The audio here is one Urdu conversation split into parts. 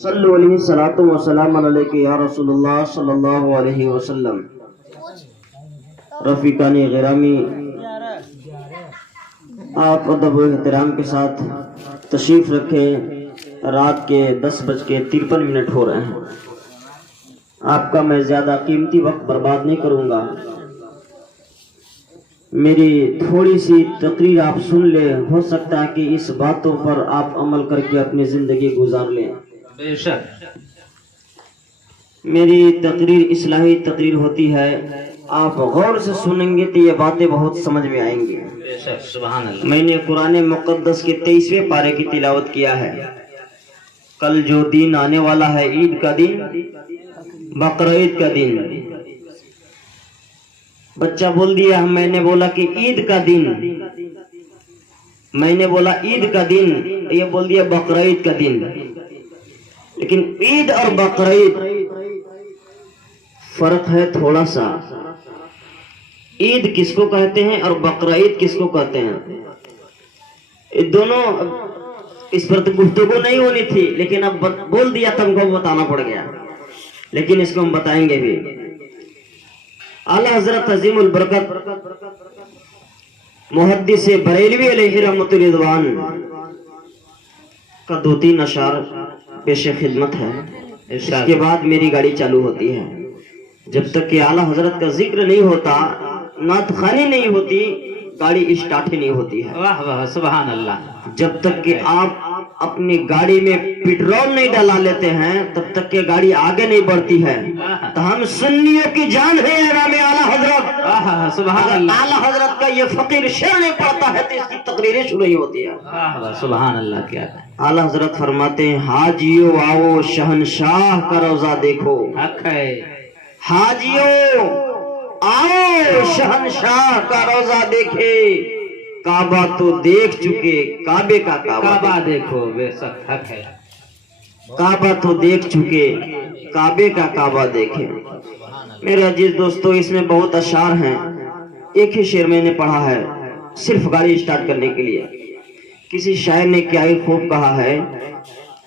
صلو علیہ صلاۃ و سلام علیک یا رسول اللہ صلی اللہ علیہ وسلم۔ رفیقان غرامی، آپ ادب و احترام کے ساتھ تشریف رکھیں۔ رات کے 10:53 ہو رہے ہیں۔ آپ کا میں زیادہ قیمتی وقت برباد نہیں کروں گا۔ میری تھوڑی سی تقریر آپ سن لیں، ہو سکتا ہے کہ اس باتوں پر آپ عمل کر کے اپنی زندگی گزار لیں۔ بے شک میری تقریر اصلاحی تقریر ہوتی ہے، آپ غور سے سنیں گے تو یہ باتیں بہت سمجھ میں آئیں گی۔ بے شک سبحان اللہ۔ میں نے قرآن مقدس کے 23ویں پارے کی تلاوت کیا ہے۔ کل جو دن آنے والا ہے، عید کا دن، بقرعید کا دن، بچہ بول دیا، میں نے بولا کہ عید کا دن، میں نے بولا عید کا دن، یہ بول دیا بقرعید کا دن۔ لیکن عید اور بقرعید فرق ہے تھوڑا سا۔ عید کس کو کہتے ہیں اور بقرعید کس کو کہتے ہیں؟ یہ دونوں، اس پر تو گفتگو نہیں ہونی تھی، لیکن اب بول دیا تم کو بتانا پڑ گیا، لیکن اس کو ہم بتائیں گے بھی۔ اعلی حضرت عظیم البرکت محدث بریلوی علیہ رحمۃ رضوان کا 2-3 اشعار پیش خدمت ہے، اس کے بعد میری گاڑی چالو ہوتی ہے۔ جب تک کہ اعلی حضرت کا ذکر نہیں ہوتا، نعت خوانی نہیں ہوتی، گاڑی اسٹارٹ ہی نہیں ہوتی ہے۔ واہ واہ سبحان اللہ۔ جب تک کہ آپ اپنی گاڑی میں پیٹرول نہیں ڈالا لیتے ہیں، تب تک کہ گاڑی آگے نہیں بڑھتی ہے۔ تو ہم سنیوں کی جان ہے امام اعلی حضرت، سبحان اللہ۔ اعلی حضرت کا یہ فقیر شعر نہیں پڑھتا ہے تو اس کی تقریریں شروع نہیں ہوتی ہے۔ واہ واہ سبحان اللہ۔ کیا ہے؟ اعلی حضرت فرماتے ہیں، حاجیو آؤ شہنشاہ کا روزہ دیکھو۔ حق ہے۔ حاجیو آؤ شہنشاہ کا روزہ دیکھے، کعبہ تو دیکھ چکے، کعبے کا کعبہ دیکھو۔ بے شک حق ہے۔ کعبہ تو دیکھ چکے، کعبے کا کعبہ دیکھے۔ میرے عزیز دوستو، اس میں بہت اشعار ہیں، ایک ہی شعر میں نے پڑھا ہے صرف گاڑی سٹارٹ کرنے کے لیے۔ کسی شاعر نے کیا ہی خوب کہا ہے،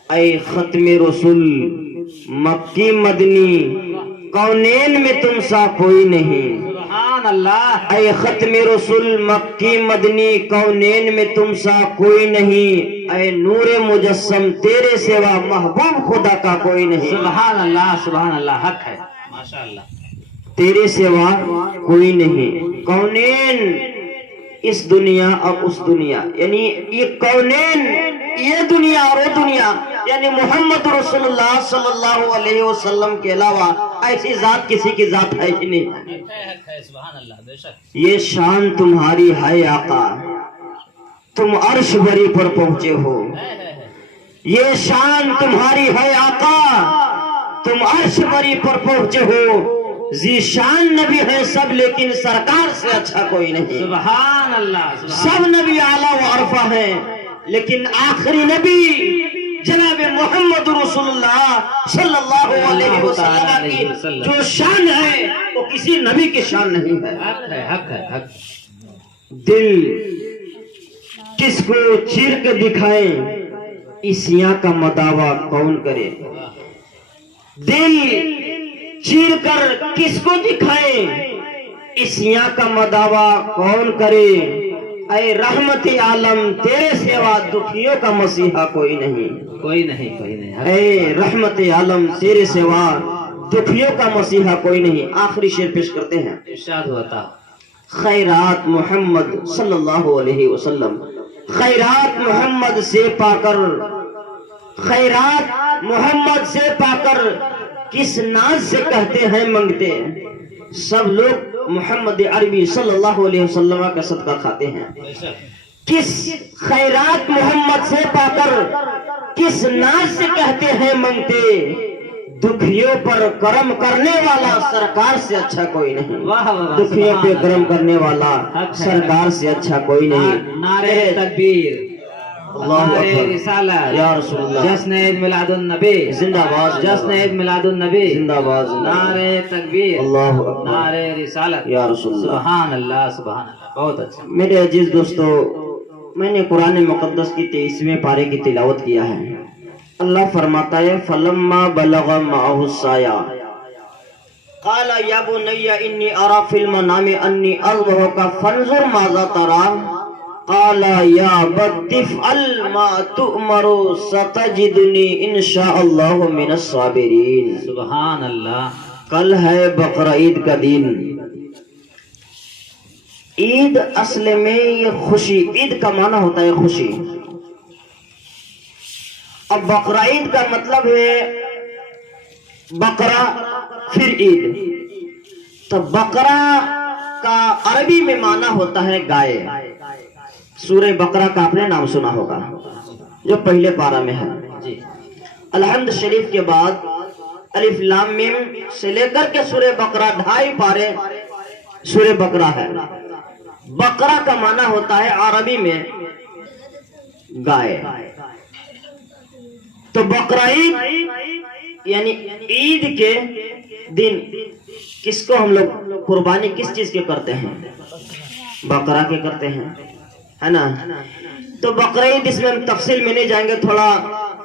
اے ختم رسول مکی مدنی، کونین میں تم سا کوئی نہیں۔ سبحان اللہ۔ اے ختم رسول مکی مدنی، کونین میں تم سا کوئی نہیں۔ اے نور مجسم، تیرے سوا محبوب خدا کا کوئی نہیں۔ سبحان اللہ سبحان اللہ۔ حق ہے ماشاء اللہ۔ تیرے سوا کوئی نہیں۔ کونین، اس دنیا اور اس دنیا، یعنی یہ کونین، یہ دنیا اور وہ دنیا، یعنی محمد رسول اللہ صلی اللہ علیہ وسلم کے علاوہ ایسی ذات کسی کی ذات ہے ہی نہیں۔ حق ہے سبحان اللہ۔ بے شک یہ شان تمہاری ہے آقا، تم عرش بری پر پہنچے ہو۔ یہ شان تمہاری ہے آقا، تم عرش بری پر پہنچے ہو۔ ذیشان نبی ہے سب، لیکن سرکار سے اچھا کوئی نہیں۔ سبحان اللہ۔ سب نبی اعلیٰ و عرفہ ہیں، لیکن آخری نبی جناب محمد رسول اللہ صلی اللہ علیہ وسلم کی جو شان ہے وہ کسی نبی کی شان نہیں ہے۔ حق ہے حق ہے حق۔ دل کس کو چیر کے دکھائیں، عیسیاں کا مداوع کون کرے۔ دل چیر کر کس کو دکھائیں، عیسیاں کا مداوع کون کرے۔ اے رحمت عالم، تیرے سوا دکھیوں کا مسیحا کوئی نہیں۔ کوئی نہیں کوئی نہیں۔ اے رحمت عالم، تیرے سوا دکھیوں کا مسیحا کوئی نہیں۔ آخری شعر پیش کرتے ہیں۔ ارشاد ہوتا، خیرات محمد صلی اللہ علیہ وسلم، خیرات محمد سے پا کر، خیرات محمد سے پا کر کس ناز سے کہتے ہیں منگتے۔ سب لوگ محمد عربی صلی اللہ علیہ وسلم کا صدقہ کھاتے ہیں۔ کس خیرات محمد سے پا کر کس ناز سے کہتے ہیں منگتے، دکھیوں پر کرم کرنے والا سرکار سے اچھا کوئی نہیں۔ دکھیوں پہ کرم کرنے والا سرکار سے اچھا کوئی نہیں۔ نعرہ تکبیر، نعرہ رسالت، یا رسول اللہ، جشن عید میلاد النبی زندہ باد، جشن عید میلاد النبی، زندہ باد، نعرہ تکبیر، اللہ اکبر، نعرہ رسالت، یا رسول اللہ۔ سبحان اللہ سبحان اللہ۔ بہت اچھا۔ میرے عزیز دوستو، میں نے قرآن مقدس کی 23ویں پارے کی تلاوت کیا ہے۔ اللہ فرماتا ہے فلما بلغ معه السعي قال یا بني انی ارى في المنام انی اذبحك فانظر ماذا ترى قال یا ابت افعل ما تؤمر ستجدنی ان شاء اللہ من الصابرین۔ سبحان اللہ۔ کل ہے بقرہ عید کا دن۔ عید اصل میں یہ خوشی، عید کا معنی ہوتا ہے خوشی۔ اب بقرہ عید کا مطلب ہے بقرہ پھر عید، تو بقرہ کا عربی میں معنی ہوتا ہے گائے۔ سورہ بقرہ کا آپ نے نام سنا ہوگا جو پہلے پارہ میں ہے جی۔ الحمد شریف کے بعد الف لام میم سے لے کر کے سورہ بقرہ 2.5 پارے سورہ بقرہ ہے۔ بقرہ کا معنی ہوتا ہے عربی میں گائے۔ تو بقرہ عید یعنی عید کے دن کس کو ہم لوگ قربانی کس چیز کے کرتے ہیں؟ بقرہ کے کرتے ہیں، ہے نا؟ تو بقرہ عید اس میں ہم تفصیل میں نہیں جائیں گے، تھوڑا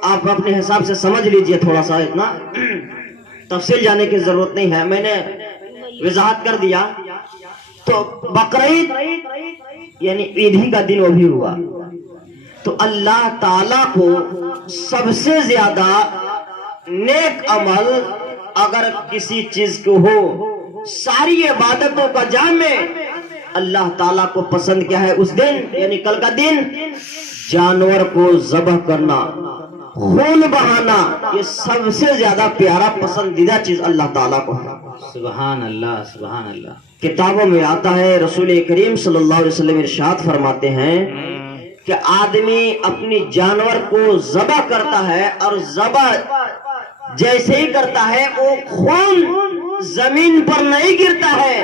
آپ اپنے حساب سے سمجھ لیجئے، تھوڑا سا اتنا تفصیل جانے کی ضرورت نہیں ہے، میں نے وضاحت کر دیا۔ تو بقرہ عید یعنی عید ہی کا دن وہ بھی ہوا۔ تو اللہ تعالیٰ کو سب سے زیادہ نیک عمل اگر کسی چیز کو ہو، ساری عبادتوں کا جامع اللہ تعالیٰ کو پسند کیا ہے اس دن، یعنی کل کا دن؟ جانور کو ذبح کرنا، خون بہانا، یہ سب سے زیادہ پیارا پسندیدہ چیز اللہ تعالیٰ کو ہے۔ سبحان اللہ، سبحان اللہ۔ کتابوں میں آتا ہے، رسول کریم صلی اللہ علیہ وسلم ارشاد فرماتے ہیں کہ آدمی اپنی جانور کو ذبح کرتا ہے اور ذبح جیسے ہی کرتا ہے وہ خون زمین پر نہیں گرتا ہے،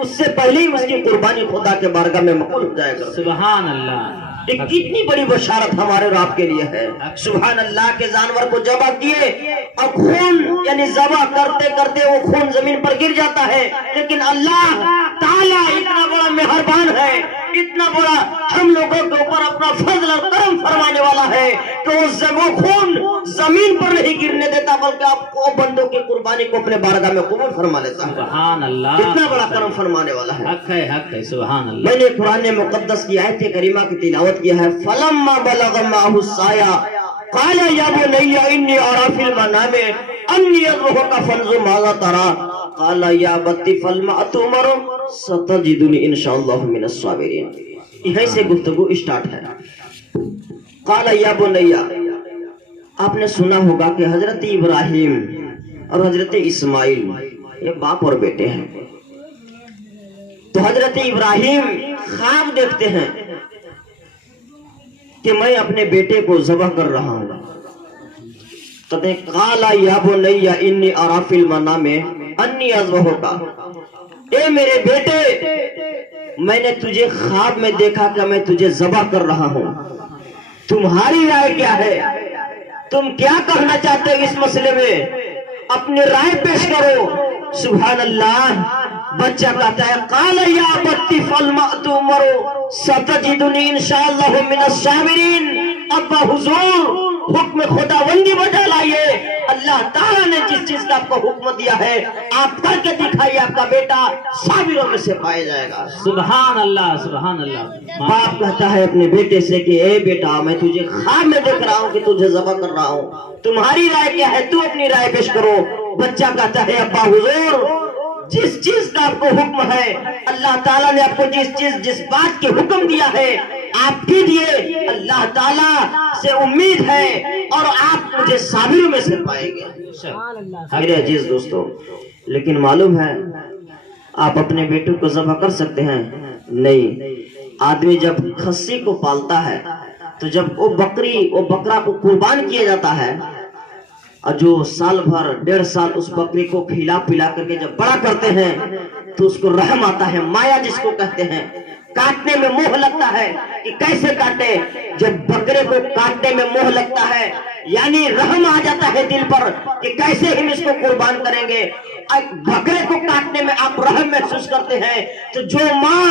اس سے پہلے ہی اس کی قربانی خدا کے بارگاہ میں مقبول ہو جائے گا۔ سبحان اللہ۔ ایک کتنی بڑی بشارت ہمارے اور آپ کے لیے ہے۔ سبحان اللہ کے جانور کو ذبح کیے اور خون یعنی ذبح کرتے کرتے وہ خون زمین پر گر جاتا ہے، لیکن اللہ تعالیٰ اتنا بڑا مہربان ہے، اتنا بڑا ہم لوگوں کے اوپر اپنا فضل اور کرم فرمانے والا ہے کہ وہ خون زمین پر نہیں گرنے دیتا، بلکہ آپ کو بندوں کی قربانی کو اپنے بارگاہ میں قبول فرما لیتا ہے۔ سبحان اللہ۔ اتنا بڑا کرم فرمانے والا ہے۔ حق ہے، حق ہے، سبحان اللہ۔ میں نے قرآن مقدس کی آیت کریمہ کی تلاوت کیا ہے، فَلَمَّا بَلَغَ مَعَهُ السَّعْيَ قَالَ يَا بُنَيَّ إِنِّي أَرَىٰ فِي الْمَنَامِ أَنِّي أَذْبَحُكَ فَانظُرْ مَاذَا تَرَىٰ قَالَ يَا أَبَتِ افْعَلْ مَا تُؤْمَرُ سَتَجِدُنِي إِنْ شَاءَ اللَّهُ مِنَ الصَّابِرِينَ۔ یہیں سے گفتگو اسٹارٹ ہے۔ قَالَ يَا بُنَيَّ، آپ نے سنا ہوگا کہ حضرت ابراہیم اور حضرت اسماعیل یہ باپ اور بیٹے ہیں۔ تو حضرت ابراہیم خواب دیکھتے ہیں کہ میں اپنے بیٹے کو ذبح کر رہا ہوں۔ کہتے ہیں قَالَ يَا بُنَيَّ إِنِّي أَرَىٰ فِي الْمَنَامِ أَنِّي أَذْبَحُكَ، اے میرے بیٹے میں نے تجھے خواب میں دیکھا کہ میں تجھے ذبح کر رہا ہوں، تمہاری رائے کیا ہے؟ تم کیا کہنا چاہتے ہو اس مسئلے میں؟ اپنی رائے پیش کرو۔ سبحان اللہ۔ بچہ کہتا ہے قال یا ابت افعل ما تؤمر ستجدنی انشاء اللہ من الصابرین۔ ابا حضور حکم خداوندی بجا لائیے، اللہ تعالیٰ نے جس چیز کا آپ کو حکم دیا ہے آپ کر کے دکھائیے، آپ کا بیٹا صابروں میں سے پایا جائے گا۔ سبحان اللہ، سبحان اللہ۔ باپ کہتا ہے اپنے بیٹے سے کہ اے بیٹا میں تجھے خواب میں دیکھ رہا ہوں کہ تجھے ذبح کر رہا ہوں، تمہاری رائے کیا ہے؟ تو اپنی رائے پیش کرو۔ بچہ کہتا ہے ابا حضور جس چیز کا آپ کو حکم ہے، اللہ تعالیٰ نے آپ کو جس بات کے حکم دیا ہے آپ کیجئے، اللہ تعالیٰ سے امید ہے اور آپ مجھے صابروں میں سے پائیں گے۔ میرے عزیز دوستو، لیکن معلوم ہے آپ اپنے بیٹوں کو ذبح کر سکتے ہیں؟ نہیں۔ آدمی جب خصی کو پالتا ہے تو جب وہ بکرا کو قربان کیا جاتا ہے اور جو سال بھر 1.5 سال اس بکری کو کھلا پلا کر کے جب بڑا کرتے ہیں تو اس کو رحم آتا ہے، مایا جس کو کہتے ہیں، کاٹنے میں موہ لگتا ہے کہ کیسے کاٹے۔ جب بکرے کو کاٹنے میں موہ لگتا ہے یعنی رحم آ جاتا ہے دل پر کہ کیسے ہم اس کو قربان کریں گے. بکرے کو کاٹنے میں آپ رحم محسوس کرتے ہیں تو جو ماں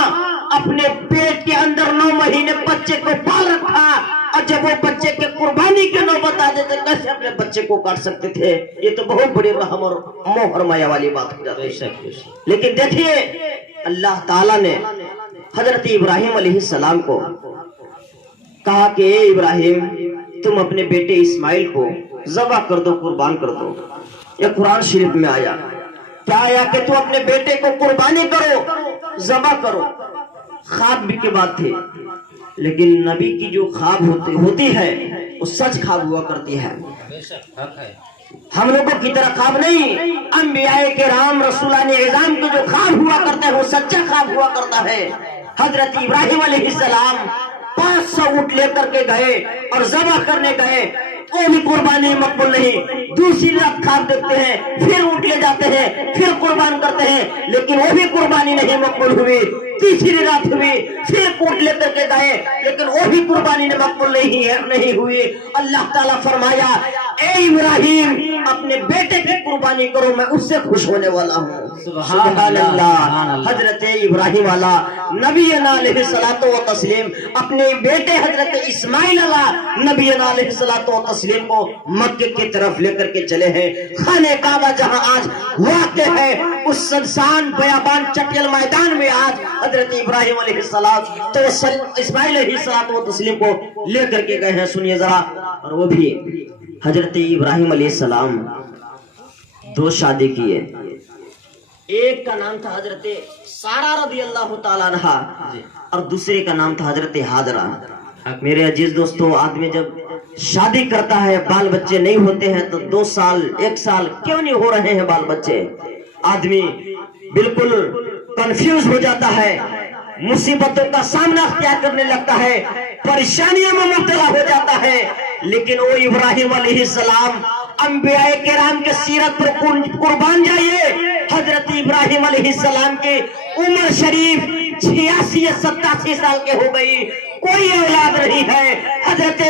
اپنے پیٹ کے اندر 9 مہینے بچے کو پال رکھا اور جب وہ بچے کے قربانی کے نوبت آ جاتے کیسے اپنے بچے کو کاٹ سکتے تھے. یہ تو بہت بڑی رحم اور موہ اور مایا والی بات ہو جاتی ہے. لیکن دیکھیے اللہ تعالیٰ نے حضرت ابراہیم علیہ السلام کو کہا کہ اے ابراہیم تم اپنے بیٹے اسماعیل کو ذبح کر دو, قربان کر دو. یہ قرآن شریف میں آیا. کیا آیا کہ تم اپنے بیٹے کو قربانی کرو, ذبح کرو. خواب بھی کی بات تھی لیکن نبی کی جو خواب ہوتی ہے وہ سچ خواب ہوا کرتی ہے. ہم لوگوں کی طرح خواب نہیں, انبیاء کرام رسولان اعظام کے جو خواب ہوا کرتا ہے وہ سچا خواب ہوا کرتا ہے. حضرت ابراہیم علیہ السلام 500 اونٹ لے کر کے گئے اور ذبح کرنے گئے, وہ بھی قربانی مقبول نہیں. دوسری رات خواب دیکھتے ہیں, پھر اونٹ لے جاتے ہیں, پھر قربان کرتے ہیں, لیکن وہ بھی قربانی نہیں مقبول ہوئی. تیسری رات ہوئی, پھر اونٹ لے کر کے گئے, لیکن وہ بھی قربانی مقبول نہیں ہوئی. اللہ تعالیٰ فرمایا اے ابراہیم اپنے بیٹے کی قربانی کرو, میں اس سے خوش ہونے والا ہوں. سبحان اللہ. حضرت ابراہیم علیہ نبینا علیہ الصلوۃ والتسلیم اپنے بیٹے حضرت اسماعیل علیہ نبینا علیہ الصلوۃ والتسلیم کو مکے کی طرف لے کر کے چلے ہیں. خانہ کعبہ جہاں آج واقع ہے اس سنسان بیابان چٹیل میدان میں آج حضرت ابراہیم علیہ السلام تو اسماعیل علیہ السلام و تسلیم کو لے کر کے گئے ہیں. سنیے ذرا. اور وہ بھی حضرت ابراہیم علیہ السلام 2 شادی کیے. ایک کا نام تھا حضرت سارہ رضی اللہ تعالیٰ عنہ اور دوسرے کا نام تھا حضرت ہاجرہ. میرے عزیز دوستو, آدمی جب شادی کرتا ہے بال بچے نہیں ہوتے ہیں تو 2 سال 1 سال کیوں نہیں ہو رہے ہیں بال بچے, آدمی بالکل کنفیوز ہو جاتا ہے, مصیبتوں کا سامنا اختیار کرنے لگتا ہے, پریشانیوں میں مبتلا ہو جاتا ہے. لیکن وہ ابراہیم علیہ السلام انبیاء کرام کے سیرت پر قربان جائیے. حضرت ابراہیم علیہ السلام کی عمر شریف 86 یا 87 سال کے ہو گئی, کوئی اولاد نہیں ہے. حضرت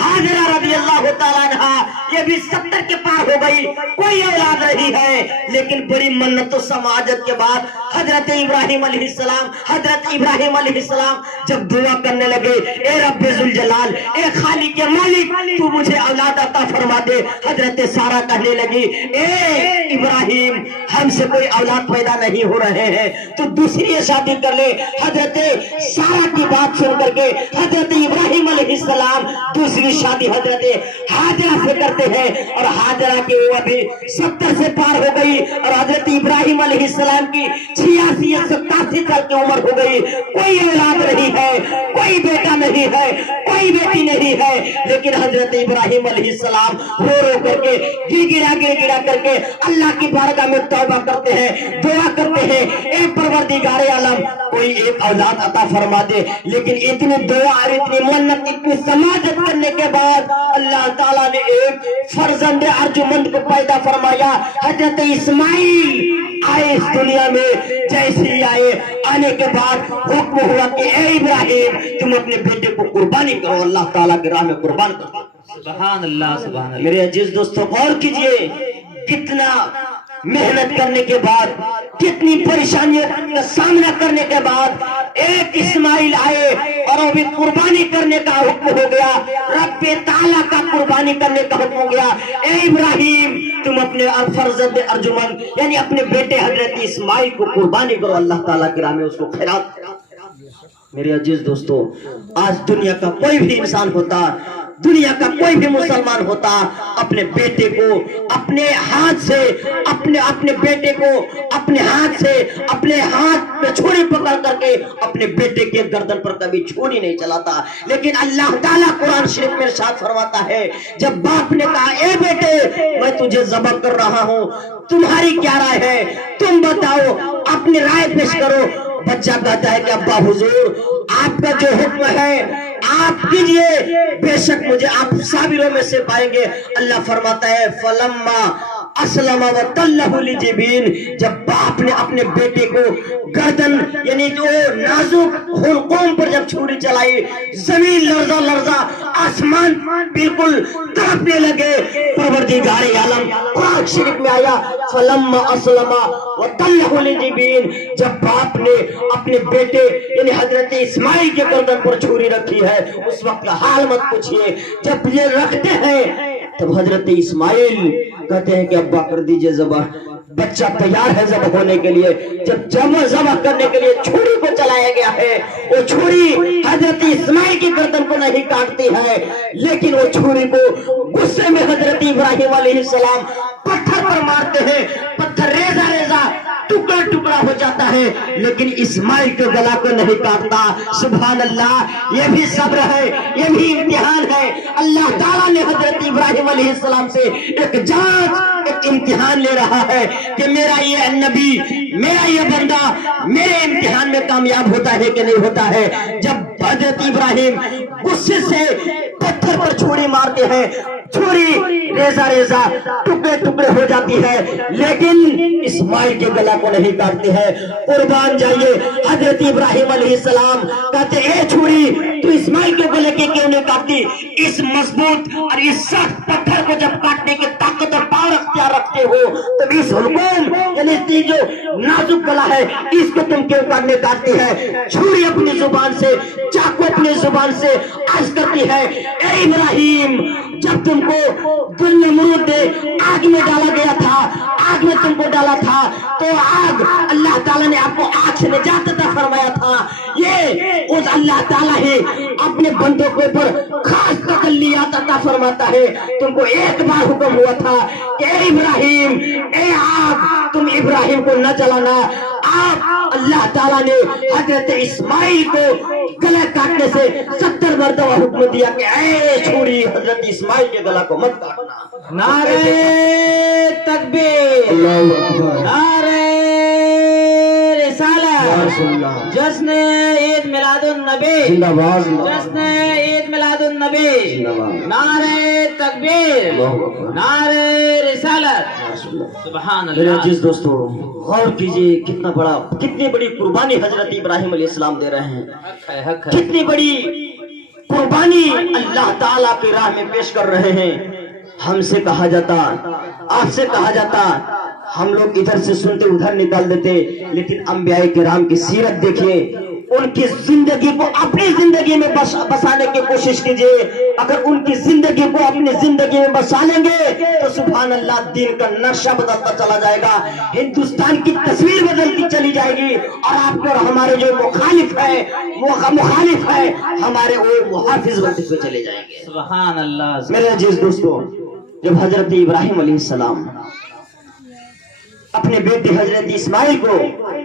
ہاجرہ رضی اللہ تعالیٰ عنہ یہ بھی 70 کے پار ہو گئی, کوئی اولاد نہیں ہے. لیکن بڑی منت و سماجت کے بعد حضرت ابراہیم علیہ السلام جب دعا کرنے لگے, اے رب ذوالجلال, اے خالق کے مالک, تو مجھے اولاد عطا فرما دے. حضرت سارہ کہنے لگی اے ابراہیم ہم سے کوئی اولاد پیدا نہیں ہو رہے ہیں, تو دوسری شادی کر لے. حضرت سارہ کی بات سن کر کے حضرت ابراہیم علیہ السلام دوسری شادی حضرت ہاجرہ سے کرتے ہیں اور ہاجرہ کی عمر بھی 70 سے پار ہو گئی اور حضرت ابراہیم علیہ السلام کی 86 یا 87 سال کی عمر ہو گئی. کوئی اولاد نہیں ہے, کوئی بیٹا نہیں ہے, کوئی بیٹی نہیں ہے. لیکن حضرت ابراہیم علیہ السلام رو رو کر کے گڑ گڑا کر کے اللہ کی بارگاہ میں توبہ کرتے ہیں, دعا کرتے ہیں, اے پروردگار عالم کوئی ایک اولاد عطا فرما دے. لیکن اتنی دعا اور اتنی منت اتنی سماجت کرنے کے بعد اللہ تعالیٰ نے ایک فرزند ارجمند کو پیدا فرمایا. حضرت اسماعیل آئے اس دنیا میں, جیسے ہی آنے کے بعد حکم ہوا کہ اے ابراہیم تم اپنے بیٹے کو قربانی کرو, اللہ تعالیٰ کی راہ میں قربان کرو. سبحان اللہ سبحان اللہ. میرے عزیز دوستو غور کیجئے, کتنا محنت کرنے کے بعد, کتنی پریشانیوں کا سامنا کرنے کے بعد ایک اسماعیل آئے اور وہ بھی قربانی کرنے کا حکم ہو گیا. رب تعالیٰ کا قربانی کرنے کا حکم ہو گیا. اے ابراہیم تم اپنے فرزند ارجمند یعنی اپنے بیٹے حضرت اسماعیل کو قربانی کرو, اللہ تعالیٰ کی راہ میں اس کو خیرات کرو. میرے عزیز دوستو, آج دنیا کا کوئی بھی انسان ہوتا, دنیا کا کوئی بھی مسلمان ہوتا, اپنے بیٹے کو اپنے ہاتھ سے اپنے بیٹے کو اپنے ہاتھ میں چھری پکڑ کر کے اپنے بیٹے کے گردن پر کبھی چھری نہیں چلاتا. لیکن اللہ تعالیٰ قرآن شریف میں ارشاد فرماتا ہے, جب باپ نے کہا اے بیٹے میں تجھے ذبح کر رہا ہوں, تمہاری کیا رائے ہے, تم بتاؤ, اپنی رائے پیش کرو. بچہ کہتا ہے کہ ابا حضور آپ کا جو حکم ہے آپ کیجئے, بے شک مجھے آپ صابروں میں سے پائیں گے. اللہ فرماتا ہے فلما اسلم وتلہ للجبین، جب باپ نے اپنے بیٹے کو گردن یعنی جو نازک حلقوم پر جب چھری چلائی، زمین لرزہ لرزہ، آسمان بالکل تڑپنے لگے۔ پروردگار عالم قرآن شریف میں آیا فلما اسلم وتلہ للجبین، جب باپ نے اپنے بیٹے یعنی حضرت اسماعیل کے گردن پر چھری رکھی ہے، اس وقت کا حال مت پوچھئے۔ جب یہ رکھتے ہیں تب حضرت اسماعیل کہتے ہیں کہ ابا کر دیجئے ذبح، بچہ تیار ہے ذبح ہونے کے لیے۔ جب ذبح کرنے کے لیے چھری کو چلایا گیا ہے، وہ چھری حضرت اسماعیل کی گردن کو نہیں کاٹتی ہے، لیکن وہ چھری کو غصے میں حضرت ابراہیم علیہ السلام پتھر پر مارتے ہیں، پتھر ریزہ ریزہ ٹکڑا ٹکڑا ہو جاتا ہے، لیکن اسماعیل کے گلا کو نہیں کاٹتا۔ سبحان اللہ، یہ بھی صبر ہے، یہ بھی امتحان ہے۔ اللہ تعالیٰ نے حضرت ابراہیم علیہ السلام سے ایک جانچ، ایک امتحان لے رہا ہے کہ میرا یہ نبی، میرا یہ بندہ میرے امتحان میں کامیاب ہوتا ہے کہ نہیں ہوتا ہے۔ جب حضرت ابراہیم غصے سے پتھر پر چھری مارتے ہیں، چھری ریزہ ریزہ ٹکڑے ٹکڑے ہو جاتی ہے، لیکن اسماعیل کے گلا کو نہیں کاٹتے ہیں۔ قربان جائیے، حضرت ابراہیم علیہ السلام کہتے اے چھری تو اسماعیل کے گلے کے کیوں نہیں کاٹتی؟ اس مضبوط اور اس سخت پتھر کو جب کاٹنے کی طاقت اور پاور اختیار رکھتے ہو تو اس حلقوم یعنی اس کی جو نازک گلا ہے اس کو تم کیوں کاٹتی ہے؟ چھری اپنی زبان سے، چاقو اپنی زبان سے عرض کرتی ہے اے ابراہیم، جب تم کو دل نمرود دے آگ میں ڈالا گیا تھا، آگ میں تم کو ڈالا تھا تو آگ اللہ تعالیٰ نے آپ کو آگ سے نجات عطا فرمایا تھا۔ یہ اس اللہ تعالیٰ ہی اپنے بندوں کے اوپر خاص تسلیات عطا فرماتا ہے۔ تم کو ایک بار حکم ہوا تھا کہ اے ابراہیم، اے آگ تم ابراہیم کو نہ جلانا۔ آپ اللہ تعالیٰ نے حضرت اسماعیل کو گلا کاٹنے سے 70 مرتبہ حکم دیا کہ اے چھری حضرت اسماعیل کے گلا کو مت کاٹنا۔ نعرہ تکبیر، نعرہ رسالت، جشن عید میلاد النبی، جشن عید میلاد النبی، نعرہ تکبیر، نعرہ رسالت، سبحان میرے اللہ۔ عزیز دوستو، غور کیجئے کتنی بڑی قربانی حضرت ابراہیم علیہ السلام دے رہے ہیں، حق ہے، حق ہے۔ کتنی بڑی قربانی اللہ تعالیٰ کی راہ میں پیش کر رہے ہیں۔ ہم سے کہا جاتا، آپ سے کہا جاتا، ہم لوگ ادھر سے سنتے ادھر نکال دیتے، لیکن انبیاء کرام کی سیرت دیکھیے، ان کی زندگی کو اپنی زندگی میں بسانے کی کوشش کیجئے۔ اگر ان کی زندگی کو اپنی زندگی میں بسا لیں گے تو سبحان اللہ دین کا نقشہ بدلتا چلا جائے گا، ہندوستان کی تصویر بدلتی چلی جائے گی، اور آپ کو ہمارے جو مخالف ہے ہمارے وہ محافظ بنتے ہوئے چلے جائیں گے۔ سبحان اللہ۔ میرے عزیز دوستو، جب حضرت ابراہیم علیہ السلام اپنے بیٹے حضرت اسماعیل کو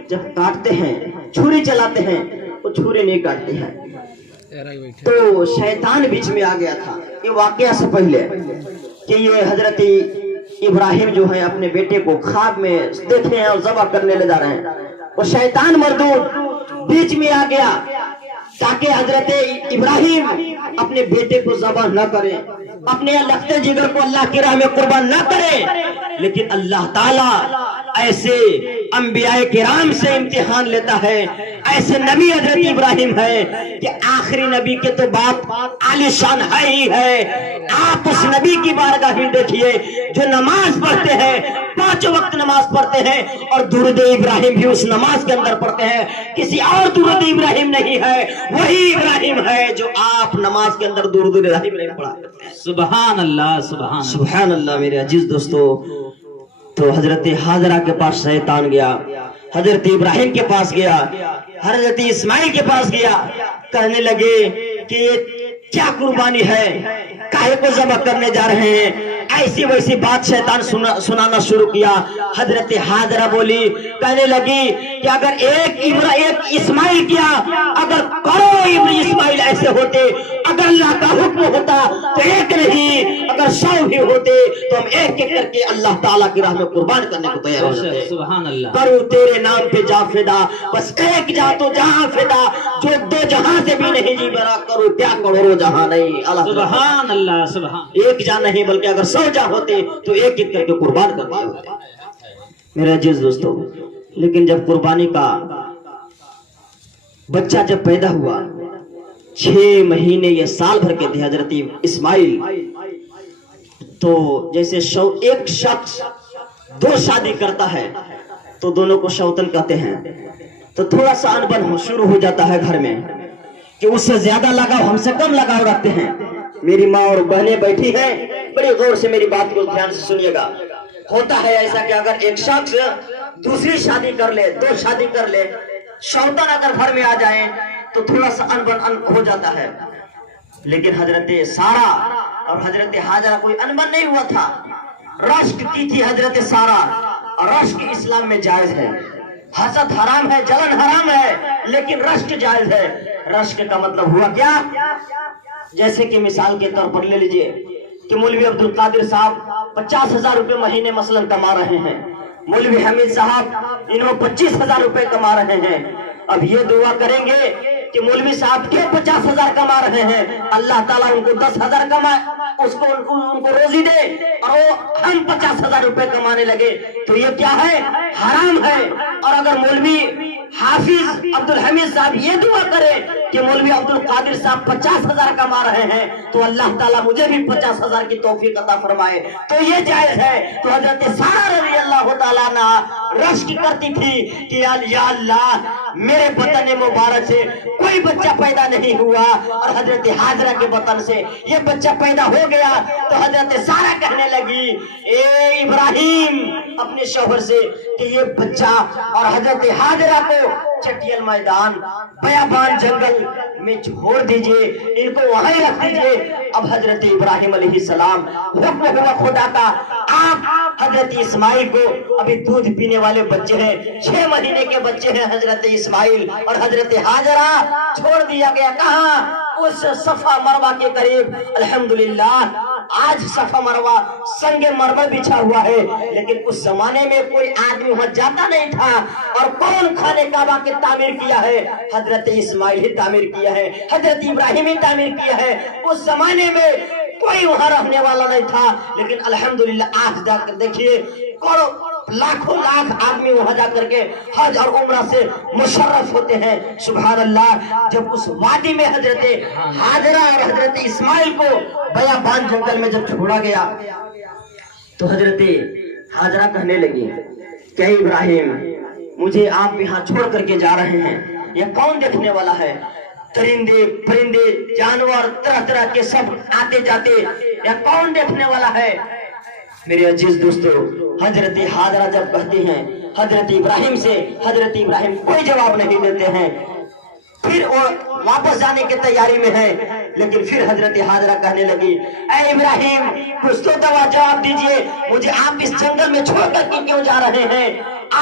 جب کاٹتے ہیں، چھری چلاتے ہیں، وہ چھری نہیں کاٹتے ہیں تو شیطان بیچ میں آ گیا تھا۔ یہ واقعہ سے پہلے کہ یہ حضرت ابراہیم جو ہے اپنے بیٹے کو خواب میں دیکھے ہیں اور ذبح کرنے لے جا رہے ہیں، وہ شیطان مردود بیچ میں آ گیا تاکہ حضرت ابراہیم اپنے بیٹے کو ذبح نہ کرے، اپنے لختے جگر کو اللہ کی راہ میں قربان نہ کرے۔ لیکن اللہ تعالیٰ ایسے انبیاء کرام سے امتحان لیتا ہے، ایسے نبی حضرت ابراہیم ہے کہ آخری نبی کے تو باپ عالی شان ہے ہی ہے۔ آپ اس نبی کی بارگاہ میں دیکھیے جو نماز پڑھتے ہیں، 5 وقت نماز پڑھتے ہیں، اور درود ابراہیم بھی اس نماز کے اندر پڑھتے ہیں۔ کسی اور درود ابراہیم نہیں ہے، وہی ابراہیم ہے جو آپ نماز کے اندر درود ابراہیم نہیں پڑھا کرتے ہیں۔ سبحان اللہ، سبحان اللہ۔ سبحان اللہ۔ میرے عزیز دوستو، تو حضرت حاجرہ کے پاس شیطان گیا، حضرت ابراہیم کے پاس گیا، حضرت اسماعیل کے پاس گیا، کہنے لگے کہ یہ کیا قربانی ہے، کاہے کو ذبح کرنے جا رہے ہیں؟ ایسی ویسی بات شیطان سنانا شروع کیا۔ حضرت حاجرہ بولی، کہنے لگی کہ اگر ایک اسماعیل کیا، اگر کروڑ اسماعیل ایسے ہوتے، اگر اللہ کا حکم ہوتا تو ایک نہیں اگر 100 بھی ہوتے تو ہم ایک ایک کر کے اللہ تعالیٰ کی راہ میں قربان کرنے کو تیار ہو جاتے. سبحان اللہ. کرو تیرے نام پہ جا فدا، بس ایک جا تو جہاں فدا، جو 2 جہاں سے بھی نہیں جی برا، کرو کیا کروڑوں جہاں نہیں. اللہ سبحان اللہ. سبحان. ایک جا نہیں بلکہ اگر 100 جا ہوتے تو ایک ایک کر کے قربان کرتے ہوتے. میرے عزیز دوستو، لیکن جب قربانی کا بچہ جب پیدا ہوا، 6 مہینے یا سال بھر کے تھے حضرت اسماعیل، تو جیسے ایک شخص 2 شادی کرتا ہے تو دونوں کو شوتن کہتے ہیں، تو تھوڑا سا انبن شروع ہو جاتا ہے گھر میں کہ اس سے زیادہ لگاؤ، ہم سے کم لگاؤ رکھتے ہیں. میری ماں اور بہنیں بیٹھی ہیں، بڑی غور سے میری بات کو دھیان سے سنیے گا. ہوتا ہے ایسا کہ اگر ایک شخص دوسری شادی کر لے، 2 شادی کر لے، شوتن اگر گھر میں آ جائے تو تھوڑا سا انبن ہو جاتا ہے. لیکن حضرت سارا اور حضرت ہاجرہ کوئی انبن نہیں ہوا تھا. رشک کی تھی حضرت سارا، اور رشک اسلام میں جائز ہے. حسد حرام ہے، جلن حرام ہے، لیکن رشک جائز ہے. رشک کا مطلب ہوا کیا؟ جیسے کہ مثال کے طور پر لے لیجئے کہ مولوی عبد القادر صاحب 50,000 روپے مہینے مثلا کما رہے ہیں، مولوی حمید صاحب انہوں 25,000 روپے کما رہے ہیں. اب یہ دعا کریں گے کہ مولوی صاحب کے 50,000 کما رہے ہیں، اللہ تعالیٰ ان کو 10,000 کمائے، ان کو روزی دے، اور ہم 50,000 روپے کمانے لگے، تو یہ کیا ہے؟ حرام ہے. اور اگر مولوی حافظ عبد الحمید صاحب یہ دعا کرے کہ مولوی عبد القادر صاحب 50,000 کما رہے ہیں تو اللہ تعالیٰ مجھے بھی 50,000 کی توفیق عطا فرمائے، تو یہ جائز ہے. تو حضرت سارہ رضی اللہ تعالیٰ عنہ رشک کرتی تھی کہ یا اللہ میرے بطن مبارک سے کوئی بچہ پیدا نہیں ہوا، اور حضرت ہاجرہ کے بطن سے یہ بچہ پیدا ہو گیا. تو حضرت سارہ کہنے لگی اے ابراہیم اپنے شوہر سے کہ یہ بچہ اور حضرت ہاجرہ کو چٹیل میدان بیابان جنگل میں چھوڑ دیجئے، ان کو وہاں ہی رکھ دیجئے. اب حضرت ابراہیم علیہ السلام حکم ہوا خدا کا، آپ حضرت اسماعیل کو، ابھی دودھ پینے والے بچے ہیں، 6 مہینے کے بچے ہیں حضرت اسماعیل اور حضرت ہاجرہ، چھوڑ دیا گیا. کہاں؟ اس صفا مروہ کے قریب. الحمدللہ آج صفا مروہ سنگ مرمر بچھا ہوا ہے، لیکن اس زمانے میں کوئی آدمی وہاں جاتا نہیں تھا. اور کون خانہ کعبہ کی تعمیر کیا ہے؟ حضرت اسماعیل ہی تعمیر کیا ہے، حضرت ابراہیم ہی تعمیر کیا ہے. اس زمانے میں کوئی وہاں رہنے والا نہیں تھا، لیکن الحمدللہ آج جا کر دیکھیے لاکھوں لاکھ آدمی وہاں جا کر کے حج اور عمرہ سے مشرف ہوتے ہیں. سبحان اللہ. جب اس وادی میں حضرت ہاجرہ اور حضرت اسماعیل کو بیابان جنگل میں جب چھوڑا گیا تو حضرت ہاجرہ کہنے لگی کہ ابراہیم مجھے آپ یہاں چھوڑ کر کے جا رہے ہیں، یہ کون دیکھنے والا ہے؟ درندے پرندے جانور طرح طرح کے سب آتے جاتے، یہ کون دیکھنے والا ہے؟ میرے عزیز دوستو، حضرت ہاجرہ جب کہتے ہیں حضرت ابراہیم سے، حضرت ابراہیم کوئی جواب نہیں دیتے ہیں. پھر وہ واپس جانے کی تیاری میں ہے، لیکن پھر حضرت ہاجرہ کہنے لگی اے ابراہیم کچھ تو جواب دیجئے، مجھے آپ اس جنگل میں چھوڑ کر کے کیوں جا رہے ہیں؟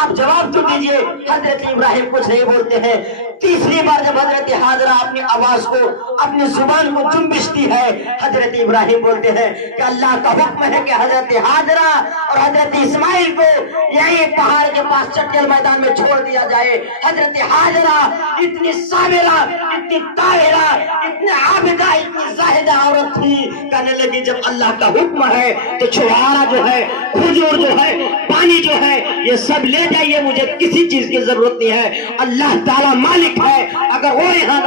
آپ جواب تو دیجئے. حضرت ابراہیم کچھ نہیں بولتے ہیں. تیسری بار جب حضرت ہاجرہ اپنی آواز کو، اپنی زبان کو جنبشتی ہے، حضرت ابراہیم بولتے ہیں کہ اللہ کا حکم ہے کہ حضرت ہاجرہ اور حضرت اسماعیل کو یہی پہاڑ کے پاس چٹیل میدان میں چھوڑ دیا جائے. حضرت ہاجرہ اتنی صابرہ، اتنی طاہرہ، اتنی عابدہ، اتنی زاہدہ عورت تھی، کہنے لگی جب اللہ کا حکم ہے تو چھوارا جو ہے، کھجور جو ہے، پانی جو ہے، یہ سب لے جائیے، مجھے کسی چیز کی ضرورت نہیں ہے. اللہ تعالیٰ مالک ہے، اگر وہ یہاں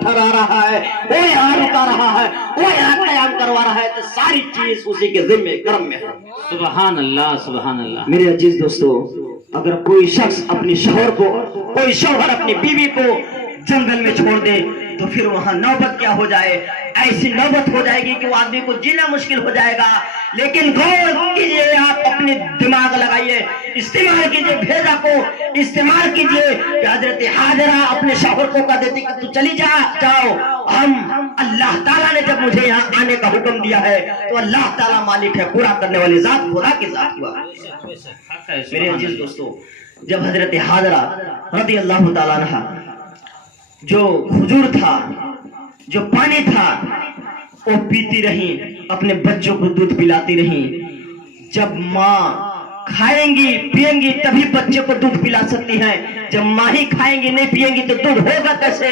ٹھہرا رہا ہے، وہ یہاں رکا رہا ہے، وہ یہاں قیام کروا رہا ہے، تو ساری چیز اسی کے ذمہ کرم میں ہے. سبحان اللہ. سبحان اللہ. میرے عزیز دوستو، اگر کوئی شخص اپنے شوہر کو، کوئی شوہر اپنی بیوی کو جنگل میں چھوڑ دے تو پھر وہاں نوبت کیا ہو جائے؟ ایسی نوبت ہو جائے گی کہ وہ آدمی کو جینا مشکل ہو جائے گا. لیکن غور کیجئے، آپ اپنے دماغ لگائیے، استعمال کیجئے، بھیجا کو استعمال کیجئے کہ حضرت ہاجرہ اپنے شوہر کو کہہ دیتی کہ تو چلی جاؤ، ہم اللہ تعالیٰ نے جب مجھے یہاں آنے کا حکم دیا ہے تو اللہ تعالیٰ مالک ہے، پورا کرنے والی ذات خدا کی ذات ہوا. میرے عزیز دوستو، جب حضرت ہاجرہ رضی اللہ تعالیٰ عنہ جو کھجور تھا جو پانی تھا وہ پیتی رہی، اپنے بچوں کو دودھ پلاتی رہی. جب ماں کھائیں گی پیئیں گی تبھی بچے کو دودھ پلا سکتی ہیں. جب ماں ہی کھائیں گی نہیں پیئیں گی تو دودھ ہوگا کیسے؟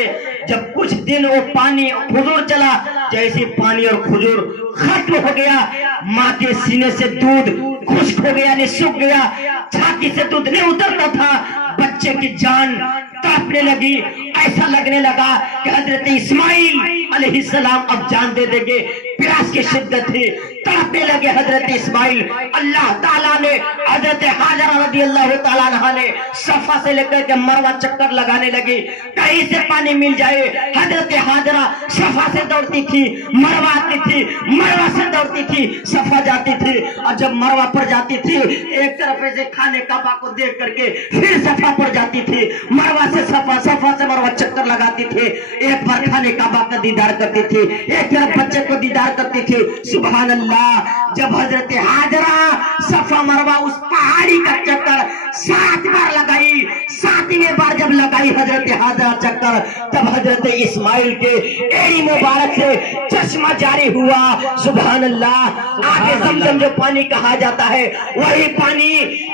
جب کچھ دن وہ پانی کھجور چلا، جیسے پانی اور کھجور ختم ہو گیا، ماں کے سینے سے دودھ خشک ہو گیا، نہیں سوکھ گیا، چھاتی سے دودھ نہیں اترتا تھا. بچے کی جان تڑپنے لگی. ایسا لگنے لگا کہ حضرت اسماعیل علیہ السلام اب جان دے دیں گے. پیاس کی شدت تھی، تڑپنے لگے حضرت اسماعیل. اللہ تعالیٰ نے حضرت حاجرہ رضی اللہ تعالیٰ عنہا نے صفا سے لے کر کے مروہ چکر لگانے لگی، کہیں سے پانی مل جائے. حضرت حاجرہ صفا سے دوڑتی تھی، مروہ آتی تھی، مروہ سے دوڑتی تھی، صفا جاتی تھی. اور جب مروہ پر جاتی تھی ایک طرف سے کھانے کعبہ کو دیکھ کر کے پھر صفا پر جاتی تھی، مروہ سے صفا، صفا سے مروہ چکر لگاتی تھی. ایک بار کھانے کعبہ کا دیدار کرتی تھی، ایک طرف بچے کو دیدار کرتی تھی. سبحان اللہ. جب حضرت حاجرہ صفا مروہ اس پہاڑی کا چکر 7 بار لگائی، 7ویں بار جب لگائی حضرت حاجرہ چکر، تب حضرت اسماعیل کے ایڑی مبارک سے چشمہ جاری ہوا. سبحان اللہ. آگے زمزم جو پانی کہا جاتا ہے وہی پانی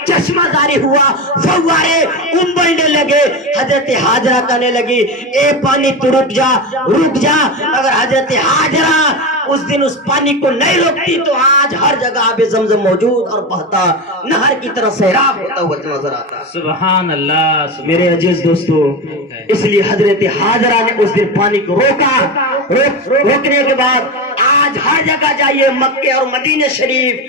چشمہ جاری ہوا، فوارے امبلنے لگے. حضرت حاجرہ کہنے لگی اے پانی تو رک جا، رک جا. اگر حضرت حاجرہ اس دن اس پانی کو نہیں روکتی تو آج ہر جگہ آب زمزم موجود اور بہتا نہر کی طرح سیراب ہوتا ہوا نظر آتا. سبحان اللہ. میرے عزیز دوستو، اس لیے حضرت حاجرہ نے اس دن پانی کو روکا. روکنے کے بعد آج ہر جگہ جائیے مکے اور مدینہ شریف،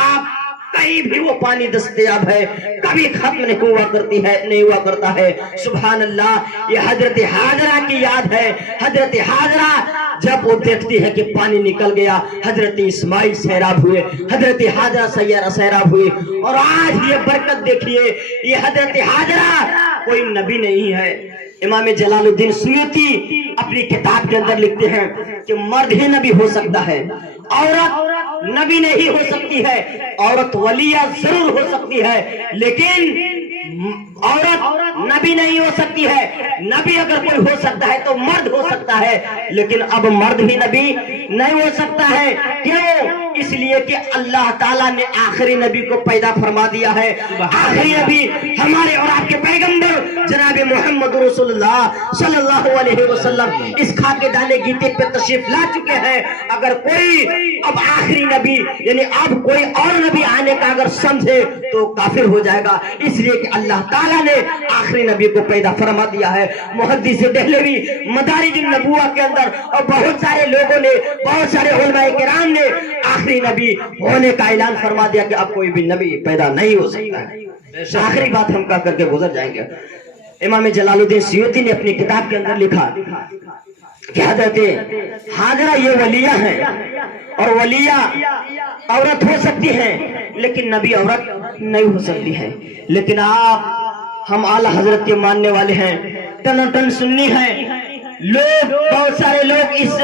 آپ کہیں بھی وہ پانی دستیاب ہے، کبھی ختم نہیں ہوا کرتی ہے، نہیں ہوا کرتا ہے. سبحان اللہ. یہ حضرت حاجرہ کی یاد ہے. حضرت حاجرہ جب وہ دیکھتی ہے کہ پانی نکل گیا، حضرت اسماعیل سیراب ہوئے، حضرت حاجرہ سیراب ہوئی. اور آج یہ برکت دیکھیے، یہ حضرت حاجرہ کوئی نبی نہیں ہے. امام جلال الدین سیوطی اپنی کتاب کے اندر لکھتے ہیں کہ مرد ہی نبی ہو سکتا ہے، عورت نبی نہیں ہو سکتی ہے. عورت ولیہ ضرور ہو سکتی ہے لیکن عورت نبی نہیں ہو سکتی ہے. نبی اگر کوئی ہو سکتا ہے تو مرد ہو سکتا ہے، لیکن اب مرد بھی نبی نہیں ہو سکتا ہے. کیوں؟ اس لیے کہ اللہ تعالیٰ نے آخری نبی کو پیدا فرما دیا ہے. آخری نبی ہمارے اور آپ کے پیغمبر جناب محمد رسول اللہ صلی اللہ علیہ وسلم اس خاک دانے گیتے پہ تشریف لا چکے ہیں. اگر کوئی اب آخری نبی یعنی اب کوئی اور نبی آنے کا اگر سمجھے تو کافر ہو جائے گا. اس لیے کہ اللہ تعالیٰ نے آخری نبی کو پیدا فرما دیا ہے. محدث دہلوی مدارج النبوہ کے اندر اور بہت سارے لوگوں نے، بہت سارے علماء کرام نے آخری نبی ہونے کا اعلان فرما دیا کہ اب کوئی بھی نبی پیدا نہیں ہو سکتا ہے. آخری بات ہم کہہ کر کے گزر جائیں گے. امام جلال الدین سیوطی نے اپنی کتاب کے اندر لکھا کہ حضرت حاجرہ یہ ولیہ ہیں، اور ولیہ عورت ہو سکتی ہے لیکن نبی عورت نہیں ہو سکتی ہے. لیکن آپ ہم اعلی حضرت کے ماننے والے ہیں، ٹن ٹن سنی ہیں. لوگ بہت سارے لوگ اس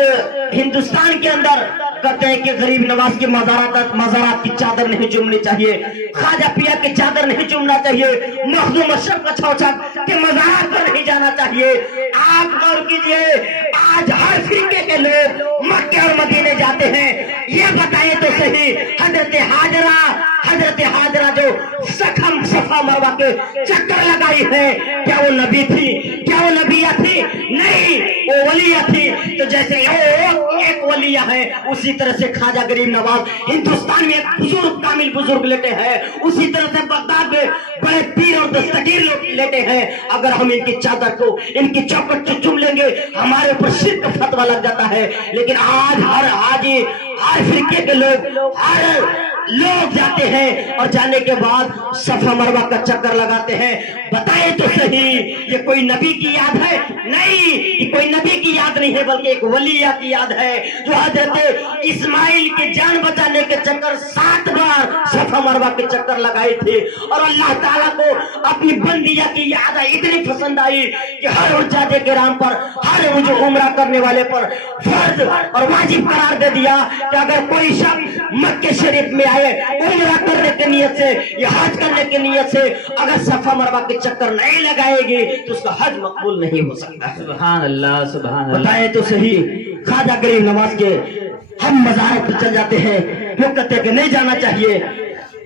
ہندوستان کے اندر کہتے ہیں کہ غریب نواز کے مزارات کی چادر نہیں چومنی چاہیے، خواجہ پیا کی چادر نہیں چومنا چاہیے، مخدوم اشرف کا چھوچک کے مزارات پر نہیں جانا چاہیے. آپ غور کیجئے، آج ہر فرقے کے لوگ مکے اور مدینے جاتے ہیں. یہ بتائیں تو صحیح، حضرت حاجرہ جو سکھم صفا مروہ کے چکر لگائی ہے، کیا وہ نبی تھی؟ کیا وہ نبیہ تھی؟ نہیں، وہ ولیہ تھی. تو جیسے ایک ولیہ ہے اسی طرح سے خواجہ غریب نواز ہندوستان میں ایک بزرگ کامل بزرگ لیتے ہیں، اسی طرح سے بغداد میں بڑے پیر اور دستگیر لوگ لیتے ہیں. اگر ہم ان کی چادر کو، ان کی چوکٹ کو چوم لیں گے ہمارے اوپر شرک کا فتویٰ لگ جاتا ہے. لیکن آج ہر فرقے کے لوگ جاتے ہیں اور جانے کے بعد صفا مروہ کا چکر لگاتے ہیں. بتائیں تو صحیح، یہ کوئی نبی کی یاد ہے؟ نہیں، یہ کوئی نبی کی یاد نہیں ہے بلکہ ایک ولیہ کی یاد ہے جو حضرت اسماعیل کی جان بچانے کے چکر 7 بار صفا مروہ کے چکر لگائی تھی. اور اللہ تعالیٰ کو اپنی بندیہ کی یاد اتنی پسند آئی کہ ہر حجاج کرام پر، ہر عمرہ کرنے والے پر فرض اور واجب قرار دے دیا کہ اگر کوئی شخص مکہ شریف میں آئے عمرہ کرنے کی نیت سے یا حج کرنے کی نیت سے اگر صفا مروہ کے چکر نہیں لگائے گی تو اس کا حج مقبول نہیں ہو سکتا. سبحان اللہ، سبحان اللہ. بتائیں تو صحیح، خواجہ غریب نواز کے ہم مزار پہ چل جاتے ہیں، وہ کہتے ہیں کہ نہیں جانا چاہیے،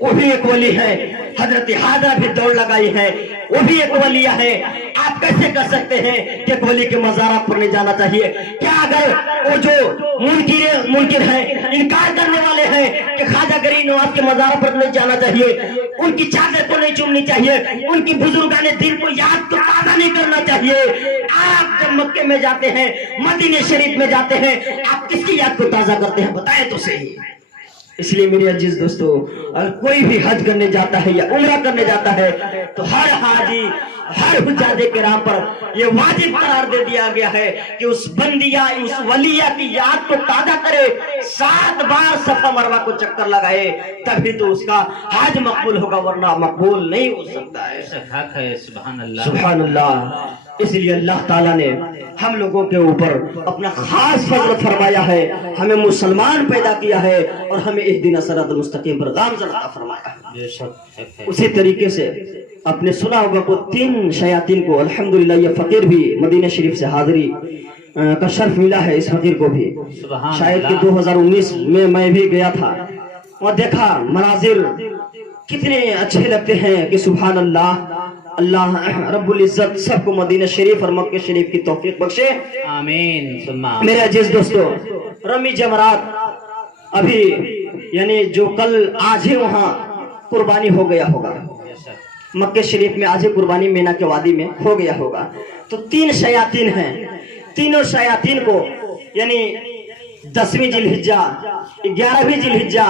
وہ بھی ایک ولی ہے، حضرت حاضرہ بھی دوڑ لگائی ہے، وہ بھی ایک ولیہ ہے، آپ کیسے کر سکتے ہیں کہ ایک ولی کے مزارات پر نہیں جانا چاہیے؟ کیا اگر وہ جو منکر ہیں، انکار کرنے والے ہیں کہ خواجہ غریب نواز کے مزار پر نہیں جانا چاہیے، ان کی چادر کو نہیں چومنی چاہیے، ان کی بزرگان دین کو یاد کو تازہ نہیں کرنا چاہیے؟ آپ جب مکے میں جاتے ہیں، مدینہ شریف میں جاتے ہیں، آپ کس کی یاد کو تازہ کرتے ہیں؟ بتائیں تو صحیح۔ اس لیے میرے عزیز دوستو، اگر کوئی بھی حج کرنے جاتا ہے یا عمرہ کرنے جاتا ہے تو ہر حاجی، ہر حجاج کرام پر یہ واجب قرار دے دیا گیا ہے کہ اس بندیا، اس ولیہ کی یاد کو تازہ کرے، 7 بار صفا مروہ کو چکر لگائے، تبھی تو اس کا حج مقبول ہوگا، ورنہ مقبول نہیں ہو سکتا ہے۔ حق ہے، سبحان اللہ، سبحان اللہ۔ اس لیے اللہ تعالیٰ نے ہم لوگوں کے اوپر اپنا خاص فضل فرمایا ہے، ہمیں مسلمان پیدا کیا ہے اور ہمیں اہدنا صراط المستقیم پر گامزن عطا فرمایا ہے۔ بے شک۔ اسی طریقے سے آپ نے سنا ہوگا کہ 3 شیاطین کو الحمدللہ یہ فقیر بھی مدینہ شریف سے حاضری کا شرف ملا ہے، اس فقیر کو بھی۔ شاید کہ 2019 میں میں بھی گیا تھا اور دیکھا مناظر کتنے اچھے لگتے ہیں کہ سبحان اللہ، اللہ رب العزت سب کو مدینہ شریف اور مکہ شریف کی توفیق بخشے، آمین ثم آمین۔ میرے عزیز دوستو، رمی جمرات ابھی یعنی جو کل آج ہی وہاں قربانی ہو گیا ہوگا، مکہ شریف میں آج ہی قربانی مینا کے وادی میں ہو گیا ہوگا۔ تو 3 شیاطین ہیں، تینوں شیاطین کو یعنی 10ویں ذی الحجہ، 11ویں ذی الحجہ،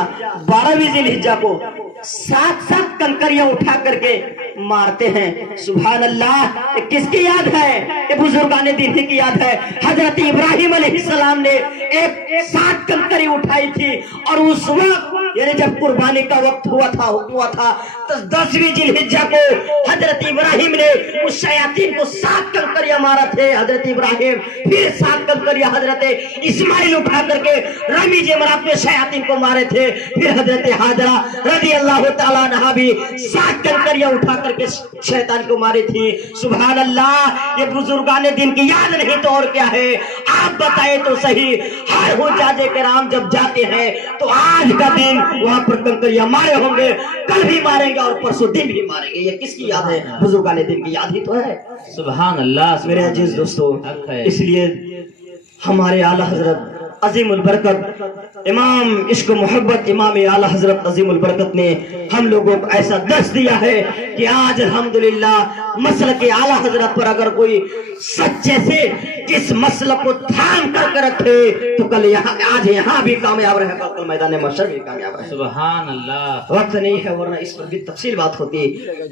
12ویں ذی الحجہ کو 7 کنکریاں اٹھا کر کے مارتے ہیں۔ سبحان اللہ، کس کی یاد ہے؟ یہ بزرگان دین کی یاد ہے۔ حضرت ابراہیم علیہ السلام نے ایک 7 کنکری اٹھائی تھی، اور اس وقت یعنی جب قربانی کا وقت ہوا تھا تو 10ویں ذی الحجہ کو حضرت ابراہیم نے اس شیاطین کو 7 کنکریاں مارا تھے حضرت ابراہیم، پھر 7 کنکریاں حضرت اسماعیل اٹھا کر کے رمی جمرات میں شیاطین کو مارے تھے، پھر حضرت حاجرہ رضی اللہ تعالیٰ عنہا بھی 7 کنکریاں اٹھا کر کے شیطان کو ماری تھی۔ سبحان اللہ، یہ بزرگان دین کی یاد نہیں تو اور کیا ہے؟ آپ بتائیں تو صحیح، ہر حجاج کرام جب جاتے ہیں تو آج کا دن وہاں پر کنکریاں مارے ہوں گے، کل بھی ماریں گے اور پرسوں دن بھی ماریں گے۔ یہ کس کی یاد ہے؟ بزرگان دین کی یاد ہی تو ہے۔ سبحان اللہ۔ میرے عزیز دوستو، اس لیے ہمارے اعلیٰ حضرت عظیم البرکت امام عشق و محبت امام اعلیٰ حضرت عظیم البرکت نے ہم لوگوں کو ایسا درس دیا ہے کہ آج الحمدللہ مسلک اعلیٰ حضرت پر اگر کوئی سچے سے اس مسلک کو تھام کر کے رکھے تو کل آج یہاں بھی کامیاب رہے گا، کل میدان محشر بھی کامیاب رہے گا۔ سبحان اللہ۔ وقت نہیں ہے ورنہ اس پر بھی تفصیل بات ہوتی۔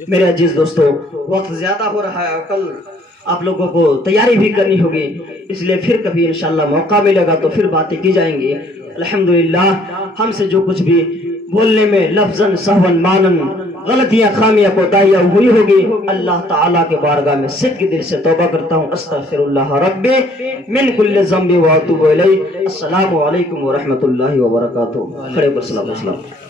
میرے عزیز دوستو، وقت زیادہ ہو رہا ہے، کل آپ لوگوں کو تیاری بھی کرنی ہوگی، اس لیے پھر کبھی انشاءاللہ موقع ملے گا تو پھر باتیں کی جائیں گی۔ الحمدللہ ہم سے جو کچھ بھی بولنے میں لفظاً سہون مانن غلطیاں خامیاں کوتاہیاں ہوئی ہوگی، اللہ تعالیٰ کے بارگاہ میں صدق دل سے توبہ کرتا ہوں۔ استغفر اللہ ربی من کل ذنب واتوب الیہ۔ السلام علیکم ورحمۃ اللہ وبرکاتہ۔ خیر السلام علیکم۔